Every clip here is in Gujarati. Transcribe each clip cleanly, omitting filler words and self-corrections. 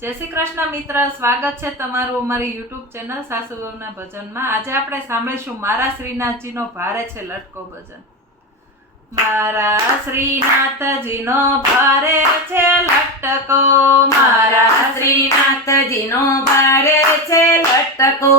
જય શ્રી કૃષ્ણ મિત્ર, સ્વાગત છે તમારું અમારી યુટ્યુબ ચેનલ સાસુ વહુના ભજનમાં। આજે આપણે સાંભળીશું મારા શ્રીનાથજીનો ભારે છે લટકો ભજન। મારા શ્રીનાથજીનો ભારે છે લટકો, મારા શ્રીનાથજીનો ભારે છે લટકો,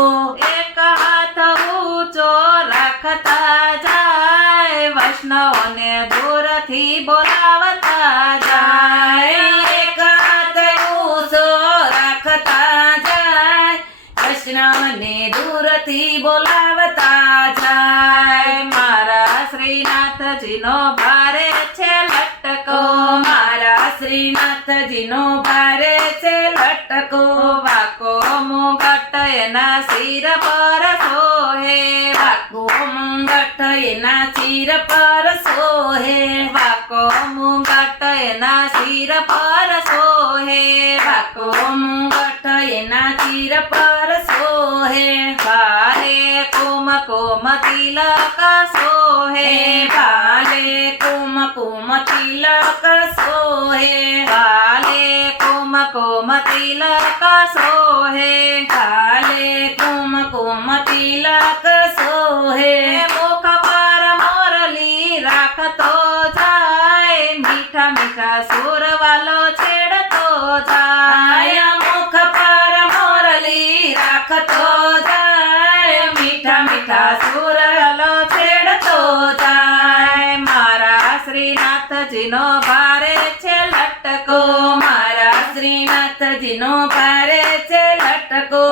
એક હાથ ઊંચો રાખતા જાય, વૈષ્ણવને દૂરથી બોલાવતા જાય। એક હાથ ઊંચો રાખતા જાય, કૃષ્ણને દૂરથી બોલાવતા જાય। મારા શ્રીનાથજીનો ભારે છે લટકો, મારા શ્રીનાથજીનો ભારે છે લટકો, વાકો મુગટ એના શિર પર સોહે, વાકો મુંગટ એના શિર પર સોહે, વાકો મુગટ એના શિર પર સોહે, વાકો મુંગટ એના શિર પર સોહે, ભારે કુમકુમ તિલક સોહે, ભાલે કુમકુમ તિલક સોહે, ભાલે કુમકુમ તિલક સોહે, ભાલે કુમકુમ તિલક સોહે, મુખ પર મોરલી રાખતો જાય, મીઠા મીઠા સુર વાલો છેડતો જાય। આય મુખ પર મોરલી રાખતો જાય, મીઠા મીઠા સુર વાલો છેડતો જાય। મારા શ્રીનાથજીનો ભારે છે લટકો, મારા શ્રીનાથજીનો ભારે છે લટકો,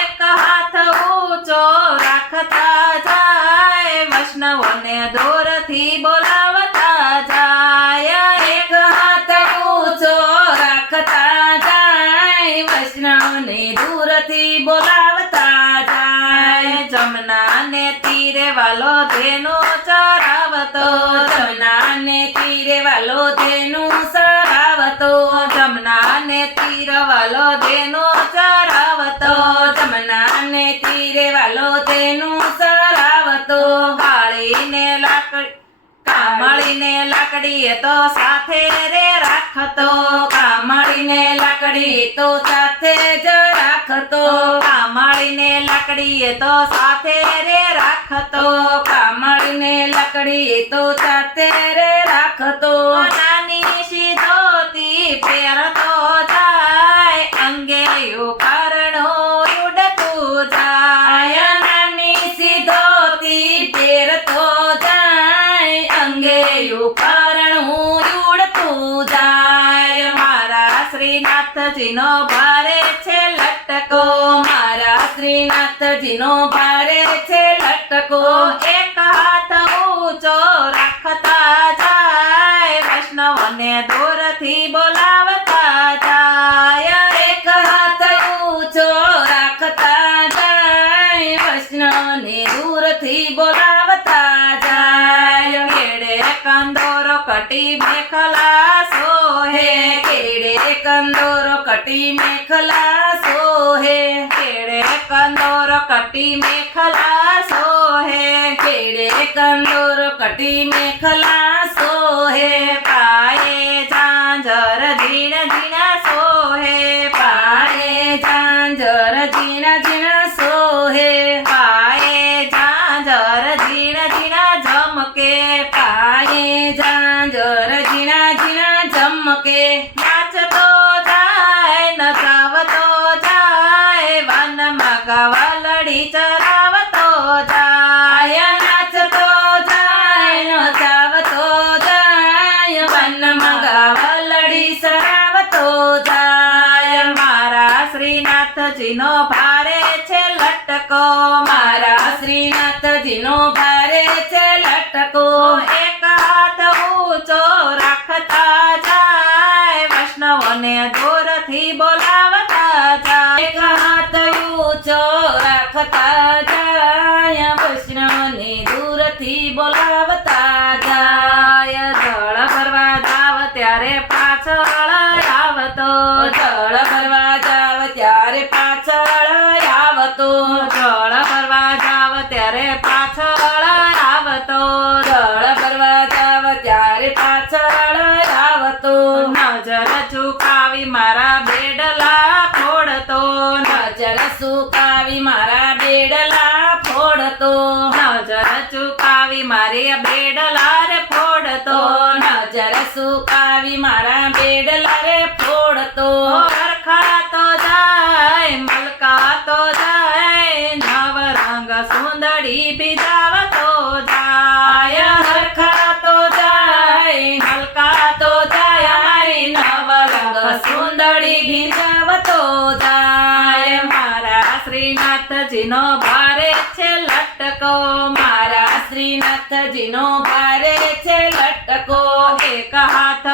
એક હાથ ઊંચો રાખતા જાય, વૈષ્ણવને દૂરથી બોલાવતા જાય। એક હાથ ઊંચો રાખતા જાય, વૈષ્ણવને દૂરથી બોલાવતા જાય। જમનાને તીરે વાલો ધેનું ચરાવતો, જમનાને તીરે વાલો ધેનું સરાવતો, જમનાને તીર વાલો ધેનું ચરાવતો, જમનાને તીરે વાલો ધેનું સરાવતો, કાળીને કામળીને લાકડીએ તો સાથે રે રાખતો, કામળીને લાકડી તો સાથે જ રાખતો, કામળીને લાકડીએ તો સાથે રે રાખતો, કામળીને લાકડી તો સાથે રે રાખતો, નાની સીધોતી પહેરતો જાય, અંગે કારણો ઉડતું જાય। આય નાની સીધોતી પહેરતો જાય, અંગે ઉપરણું ઉડતું જાય। મારા શ્રીનાથજીનો ભારે છે લટકો, મારા શ્રીનાથજીનો ભારે છે લટકો, એક હાથ ઊંચો રાખતા જાય, વૈષ્ણવને દૂરથી બોલાવતા જાય। એક હાથ ઊંચો રાખતા જાય, વૈષ્ણવને દૂરથી બોલાવતા જાય। કેડે કંદોરો કટી મેખલા સોહે, કેડે કંદોરો કટી મેખલા સોહે, કેડે કંદોરો કટી મેખલા સોહે, કેડે કંદોરો કટી મેખલા સોહે, પાયે ઝાંઝર ઝીણ ઝીણા સોહે, પાયે ઝાંઝર ઝીણા ઝીણા સોહે, પાયે ઝાંઝર ઝીણ ઝીણા ઝમકે, પાયે ઝાંઝર ઝીણા ઝીણા ઝમકે, નાચતો જાય નચાવતો જાય, વનમાં ગાવાલડી ચરાવતો જાય। આય નાચતો જાય નચાવતો જાય, વનમાં ગાવલડી સરાવતો જાય। મારા શ્રીનાથજીનો ભારે છે લટકો, મારા શ્રીનાથજીનો ભારે છે લટકો, એક હાથ ઊંચો રાખતા જાય, વૈષ્ણવને દૂરથી બોલાવતા જાય। એક હાથ ઊંચો રાખતા જાય, વૈષ્ણવને દૂરથી બોલાવતા જાય। જળ ભરવા જાવ ત્યારે પાછળ આવતો, જળ ભરવા જાવ ત્યારે પાછળ આવતો, જળ ભરવા જાવ ત્યારે પાછળ આવતો, જળ ભરવા જાવ ત્યારે પાછળ આવતો, નજર ઝુકાવી મારા બેડલા સુકાવી મારા બેડલા ફોડતો નજર ચુકાવી મારી બેડલા રે ફોડતો નજર સુકાવી મારા બેડલા રે ફોડતો હરખાતો જાય મલકાતો જાય નવ રંગ સુંદરી બીજાવતો જાય હરખાતો જાય મલકાતો જાય મારી નવ રંગ સુંદરી ભીજાવતો જાય મારા શ્રીનાથજીનો ભારે છે લટકો મારા શ્રીનાથજીનો ભારે છે લટકો એક હાથ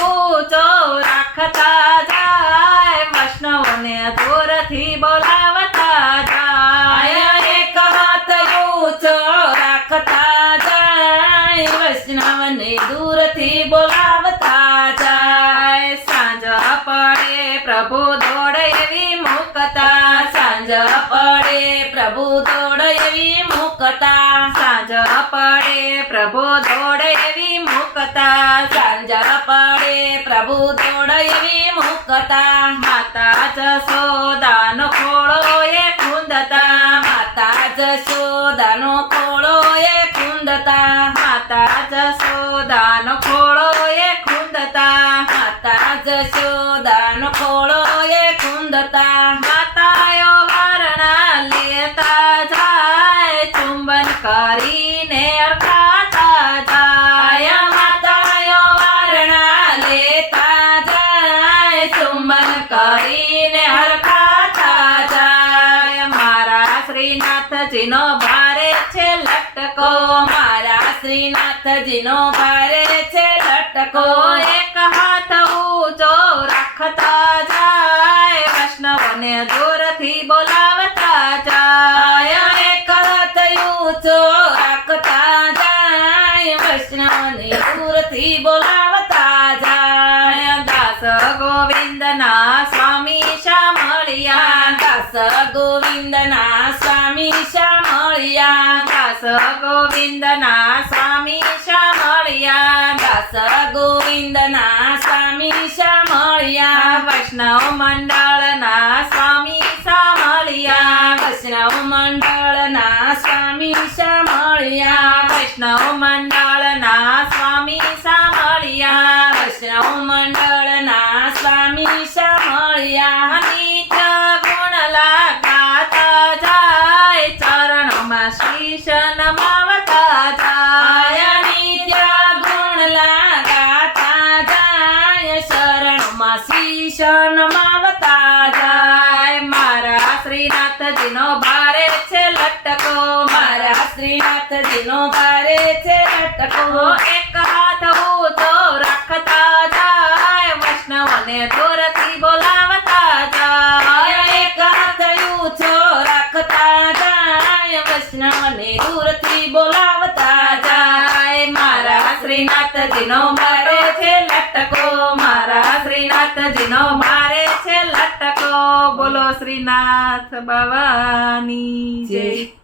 ઊંચો રાખતા જાય વૈષ્ણવને દૂરથી બોલાવતા જાય એક હાથ ઊંચો રાખતા જાય વૈષ્ણવને દૂરથી બોલાવતા જાય સાંજ પડે પ્રભુ દોડે એવી મુકતા સાંજ પડે પ્રભુ દોડ એવી મુકતા સાંજ પડે પ્રભુ દોડે એવી મુકતા સાંજ પડે પ્રભુ દોડ એવી મુકતા માતા જશોદાનો ખોળો એ ખૂંદતા માતા જશોદાનો ખોળો એ ખૂંદતા માતા જશોદાનો ખોળો એ ખૂંદતા માતા જશોદાનો ખોળો એ ખૂંદતા માતાઓ વારણા લેતા જાય ચુંબન કરીને અરખાતા જાય માતાઓ વારણા લેતા જાય ચુંબન કરીને હરખાતા જાય મારા શ્રીનાથજીનો ભારે છે લટકો મારા શ્રીનાથજીનો ભારે છે લટકો એક હાથ ઊંચો રાખતા જાય વૈષ્ણવને દૂરથી બોલાવતા જાય એક હાથ ઊંચો રાખતા જાય વૈષ્ણવને દૂરથી બોલાવતા જાય દાસ ગોવિંદના સ્વામી શામળિયા દાસ ગોવિંદના સ્વામી શામળિયા દાસ ગોવિંદના સ્વામી શામળિયા દાસ ગોવિંદના સ્વામી શામળિયા વૈષ્ણવ મંડળના સ્વામી શામળિયા વૈષ્ણવ મંડળના સ્વામી શામળિયા વૈષ્ણવ મંડળના સ્વામી શામળિયા વૈષ્ણવ મંડળના સ્વામી શામળિયા નિત્ય ગુણ લાગાતા જાય ચરણોમાં શીશ નમાવતા જાય નિત્ય ગુણ લાગાતા જાય શરણમાં શીશ નમાવતા જાય મારા શ્રીનાથજીનો ભારે છે લટકો મારા શ્રીનાથજીનો ભારે છે લટકો એક હાથ ઊંચો રાખતા જાય વૈષ્ણવને દૂરથી બોલાવતા જાય એક હાથ ઊંચો રાખતા જાય વૈષ્ણવને દૂરથી બોલાવતા જાય મારા શ્રીનાથજીનો ભારે છે લટકો મારા શ્રીનાથજીનો ભારે છે લટકો બોલો શ્રીનાથ બાવાની જય